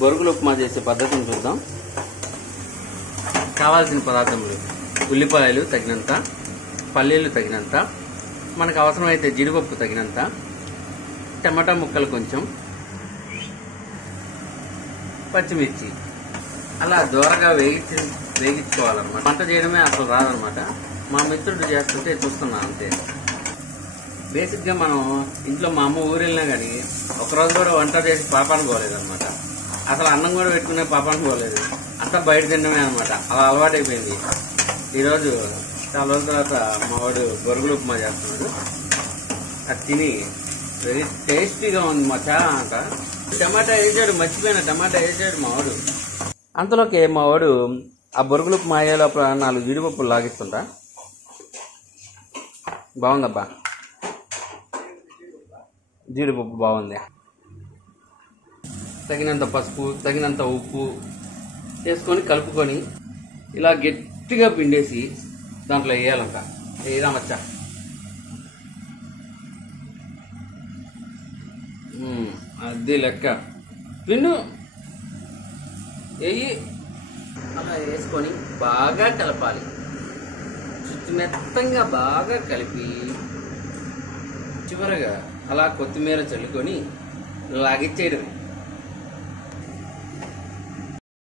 బొరుగులు ఉప్మా చేసే పద్ధతిని చూద్దాం. కావాల్సిన పదార్థములు: ఉల్లిపాయలు తగినంత, పల్లీలు తగినంత, మనకు అవసరమైతే జీడిపప్పు తగినంత, టమాటా ముక్కలు కొంచెం, పచ్చిమిర్చి. అలా దూరగా వేగించుకోవాలన్నమాట. వంట చేయడమే అసలు రాదనమాట. మా మిత్రుడు చేస్తుంటే చూస్తున్నా అంతే. బేసిక్గా మనం ఇంట్లో మా అమ్మ ఊరెళ్ళినా కానీ ఒకరోజు కూడా వంట చేసి పాపాన్ని పోలేదన్నమాట. అసలు అన్నం కూడా పెట్టుకునే పాపాన్ని పోలేదు. అంతా బయట తినడమే అనమాట. అలా అలవాటైపోయింది. ఈరోజు చాలా రోజుల తర్వాత మా వాడు బొరుగులు ఉప్మా చేస్తున్నాడు. అది తిని వెరీ టేస్టీగా ఉంది మా చాలా అంట. టమాటా వేసాడు, మర్చిపోయిన టమాటా వేసాడు మా వాడు. అంతలోకి మా వాడు ఆ బొరుగులు ఉప్మా అయ్యే లోపల 4 జీడిపప్పులు లాగిస్తుంటా. బాగుందబ్బా, జీడిపప్పు బాగుంది. తగినంత పసుపు, తగినంత ఉప్పు వేసుకొని కలుపుకొని ఇలా గట్టిగా పిండేసి దాంట్లో వేయాలంట. వేయరా మచ్చా. అది లెక్క. పిండు వేయి. అలా వేసుకొని బాగా కలపాలి. చుట్టుమెత్తంగా బాగా కలిపి చివరగా అలా కొత్తిమీర చల్లుకొని లాగిచ్చేయడమే.